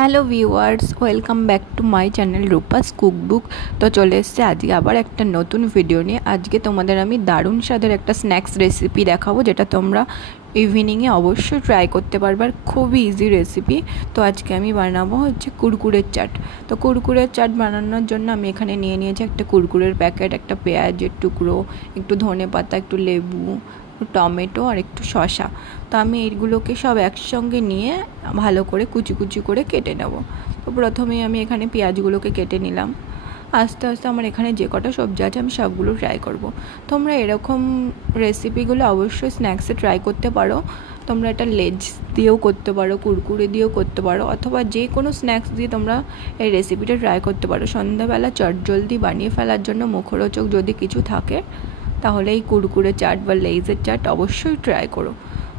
Hello viewers, welcome back to my channel Rupa's cookbook. তো চলে এসছে আজকে আবার একটা নতুন ভিডিও নিয়ে। আজকে তোমাদের আমি দারুণ স্বাদের একটা স্ন্যাক্স রেসিপি দেখাবো, যেটা তোমরা ইভিনিংয়ে অবশ্যই ট্রাই করতে পারবে, আর খুবই ইজি রেসিপি। তো আজকে আমি বানাবো হচ্ছে কুরকুরের চাট। তো কুরকুরের চাট বানানোর জন্য আমি এখানে নিয়ে নিয়েছি একটা কুরকুরের প্যাকেট, একটা পেঁয়াজের টুকরো, একটু ধনেপাতা, একটু লেবু, টমেটো আর একটু শসা। তো আমি এইগুলোকে সব একসঙ্গে নিয়ে ভালো করে কুচি কুচি করে কেটে নেব। তো প্রথমেই আমি এখানে পেঁয়াজগুলোকে কেটে নিলাম। আস্তে আস্তে আমার এখানে যে কটা সবজি আছে আমি সবগুলো ট্রাই করব। তোমরা এরকম রেসিপিগুলো অবশ্যই স্ন্যাক্সে ট্রাই করতে পারো। তোমরা এটা লেজ দিয়েও করতে পারো, কুরকুরে দিয়েও করতে পারো, অথবা যে কোনো স্ন্যাক্স দিয়ে তোমরা এই রেসিপিটা ট্রাই করতে পারো। সন্ধ্যাবেলা চটজলদি বানিয়ে ফেলার জন্য মুখরোচক যদি কিছু থাকে, তাহলে এই কুরকুরে চাট বা লেজের চাট অবশ্যই ট্রাই করো।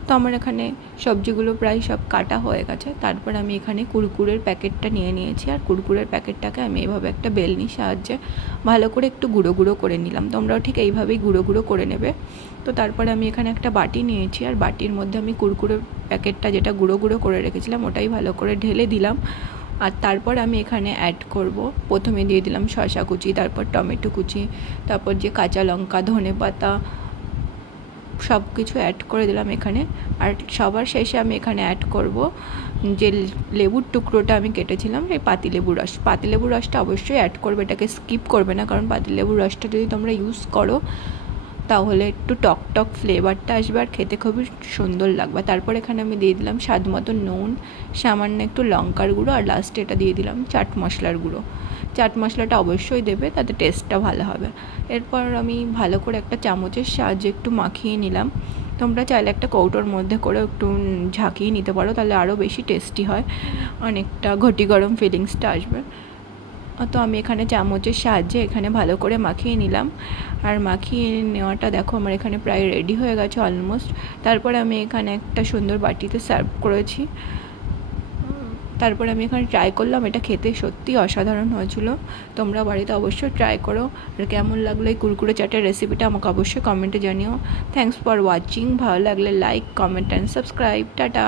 তো আমার এখানে সবজিগুলো প্রায় সব কাটা হয়ে গেছে। তারপর আমি এখানে কুরকুরের প্যাকেটটা নিয়ে নিয়েছি, আর কুরকুরের প্যাকেটটাকে আমি এইভাবে একটা বেলনির সাহায্যে ভালো করে একটু গুঁড়ো গুঁড়ো করে নিলাম। তোমরাও ঠিক এইভাবেই গুঁড়ো গুঁড়ো করে নেবে। তো তারপরে আমি এখানে একটা বাটি নিয়েছি, আর বাটির মধ্যে আমি কুরকুরের প্যাকেটটা যেটা গুঁড়ো গুঁড়ো করে রেখেছিলাম ওটাই ভালো করে ঢেলে দিলাম। আর তারপর আমি এখানে অ্যাড করব, প্রথমে দিয়ে দিলাম শসা কুচি, তারপর টমেটো কুচি, তারপর যে কাঁচা লঙ্কা, ধনেপাতা, সব কিছু অ্যাড করে দিলাম এখানে। আর সবার শেষে আমি এখানে অ্যাড করব যে লেবুর টুকরোটা আমি কেটেছিলাম, এই পাতিলেবুর রস। পাতিলেবুর রসটা অবশ্যই অ্যাড করবে, এটাকে স্কিপ করবে না, কারণ পাতিলেবুর রসটা যদি তোমরা ইউজ করো তাহলে একটু টক টক ফ্লেভারটা আসবে আর খেতে খুবই সুন্দর লাগবে। তারপর এখানে আমি দিয়ে দিলাম স্বাদ মতো নুন, সামান্য একটু লঙ্কার গুঁড়ো, আর লাস্টে এটা দিয়ে দিলাম চাট মশলার গুঁড়ো। চাট মশলাটা অবশ্যই দেবে, তাতে টেস্টটা ভালো হবে। এরপর আমি ভালো করে একটা চামচের সাহায্যে একটু মাখিয়ে নিলাম। তোমরা চাইলে একটা কৌটোর মধ্যে করে একটু ঝাঁকিয়ে নিতে পারো, তাহলে আরও বেশি টেস্টি হয়, অনেকটা ঘটি গরম ফিলিংসটা আসবে। তো আমি এখানে চামচের সাহায্যে এখানে ভালো করে মাখিয়ে নিলাম। আর মাখিয়ে নেওয়াটা দেখো আমার এখানে প্রায় রেডি হয়ে গেছে অলমোস্ট। তারপরে আমি এখানে একটা সুন্দর বাটিতে সার্ভ করেছি। তারপরে আমি এখানে ট্রাই করলাম, এটা খেতে সত্যি অসাধারণ হয়েছিল। তোমরা বাড়িতে অবশ্যই ট্রাই করো। আর কেমন লাগলো এই কুরকুরে চাটের রেসিপিটা আমাকে অবশ্যই কমেন্টে জানিও। Thanks for watching. ভালো লাগলে like, comment and subscribe. Tata.